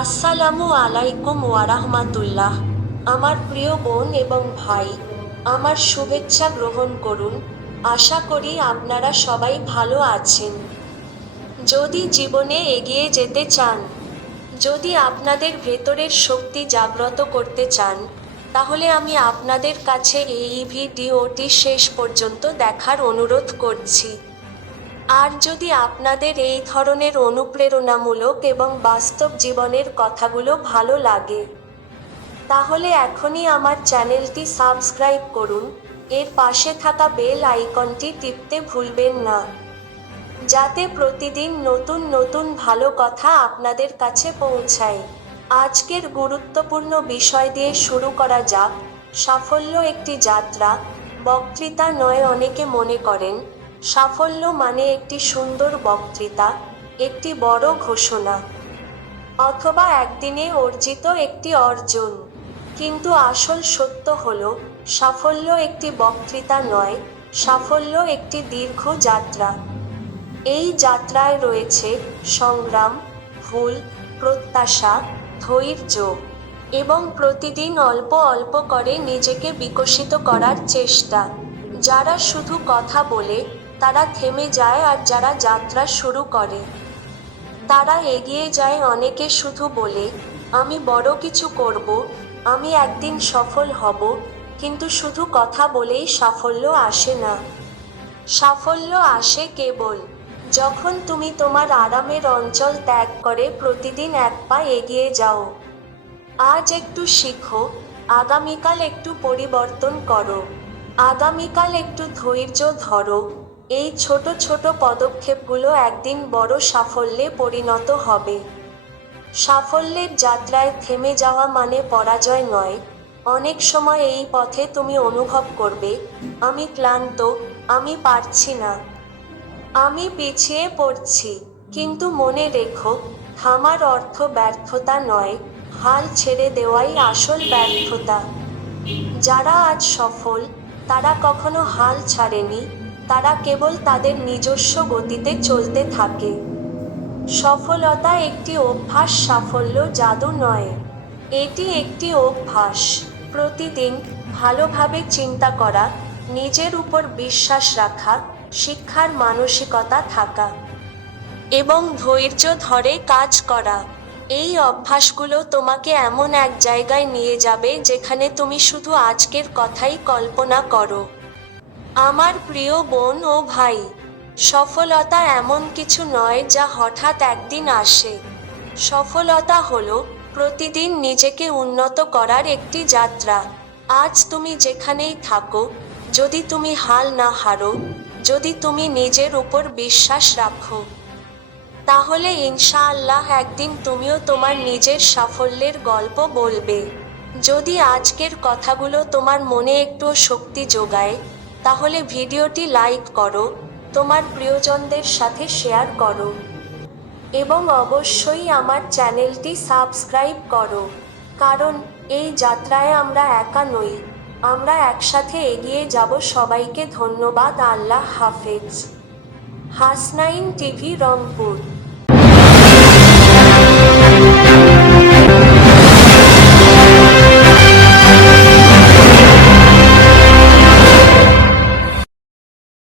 আসসালামু আলাইকুম ওয়ারাহমাতুল্লাহ। আমার প্রিয় বোন এবং ভাই, আমার শুভেচ্ছা গ্রহণ করুন। আশা করি আপনারা সবাই ভালো আছেন। যদি জীবনে এগিয়ে যেতে চান, যদি আপনাদের ভেতরের শক্তি জাগ্রত করতে চান, তাহলে আমি আপনাদের কাছে এই ভিডিওটি শেষ পর্যন্ত দেখার অনুরোধ করছি। আর যদি আপনাদের এই ধরনের অনুপ্রেরণামূলক এবং বাস্তব জীবনের কথাগুলো ভালো লাগে, তাহলে এখনই আমার চ্যানেলটি সাবস্ক্রাইব করুন। এর পাশে থাকা বেল আইকনটি টিপতে ভুলবেন না, যাতে প্রতিদিন নতুন নতুন ভালো কথা আপনাদের কাছে পৌঁছায়। আজকের গুরুত্বপূর্ণ বিষয় দিয়ে শুরু করা যাক। সাফল্য একটি যাত্রা। বক্তৃতা নয়, অনেকে মনে করেন সাফল্য মানে একটি সুন্দর বক্তৃতা, একটি বড় ঘোষণা, অথবা একদিনে অর্জিত একটি অর্জন। কিন্তু আসল সত্য হল, সাফল্য একটি বক্তৃতা নয়, সাফল্য একটি দীর্ঘ যাত্রা। এই যাত্রায় রয়েছে সংগ্রাম, ভুল, প্রত্যাশা, ধৈর্য এবং প্রতিদিন অল্প অল্প করে নিজেকে বিকশিত করার চেষ্টা। যারা শুধু কথা বলে তারা থেমে যায় আর যারা যাত্রা শুরু করে। তারা এগিয়ে যায় অনেকে শুধু বলে, আমি বড় কিছু করব, আমি একদিন সফল হব। কিন্তু শুধু কথা বলেই সাফল্য আসে না। সাফল্য আসে কেবল যখন তুমি তোমার আরামের অঞ্চল ত্যাগ করে প্রতিদিন এক পা এগিয়ে যাও। আজ একটু শিখো, আগামীকাল একটু পরিবর্তন করো, আগামীকাল একটু ধৈর্য ধরো এই ছোট ছোট পদক্ষেপগুলো একদিন বড় সাফল্যে পরিণত হবে। সাফল্যের যাত্রায় থেমে যাওয়া মানে পরাজয় নয়। অনেক সময় এই পথে তুমি অনুভব করবে, আমি ক্লান্ত, আমি পারছি না। আমি পিছিয়ে পড়ছি, কিন্তু মনে রেখো থামার অর্থ ব্যর্থতা নয়, হাল ছেড়ে দেওয়াই আসল ব্যর্থতা। যারা আজ সফল, তারা কখনো হাল ছাড়েনি তারা কেবল তাদের নিজস্ব গতিতে চলতে থাকে। সফলতা একটি অভ্যাস, সাফল্য জাদু নয়। এটি একটি অভ্যাস। প্রতিদিন ভালোভাবে চিন্তা করা, নিজের উপর বিশ্বাস রাখা, শিক্ষার মানসিকতা থাকা এবং ধৈর্য ধরে কাজ করা। এই অভ্যাসগুলো তোমাকে এমন এক জায়গায় নিয়ে যাবে যেখানে তুমি শুধু আজকের কথাই কল্পনা করো। আমার প্রিয় বোন ও ভাই, সফলতা এমন কিছু নয় যা হঠাৎ একদিন আসে। সফলতা হলো প্রতিদিন নিজেকে উন্নত করার একটি যাত্রা। আজ তুমি যেখানেই থাকো, যদি তুমি হাল না হারো, যদি তুমি নিজের উপর বিশ্বাস রাখো, তাহলে ইনশাআল্লাহ একদিন তুমিও তোমার নিজের সাফল্যের গল্প বলবে। যদি আজকের কথাগুলো তোমার মনে একটু শক্তি যোগায় তাহলে ভিডিওটি লাইক করো, তোমার প্রিয়জনদের সাথে শেয়ার করো। এবং অবশ্যই আমার চ্যানেলটি সাবস্ক্রাইব করো, কারণ এই যাত্রায় আমরা একা নই। আমরা একসাথে এগিয়ে যাব, সবাইকে ধন্যবাদ, আল্লাহ হাফেজ। হাসনাইন টিভি রংপুর।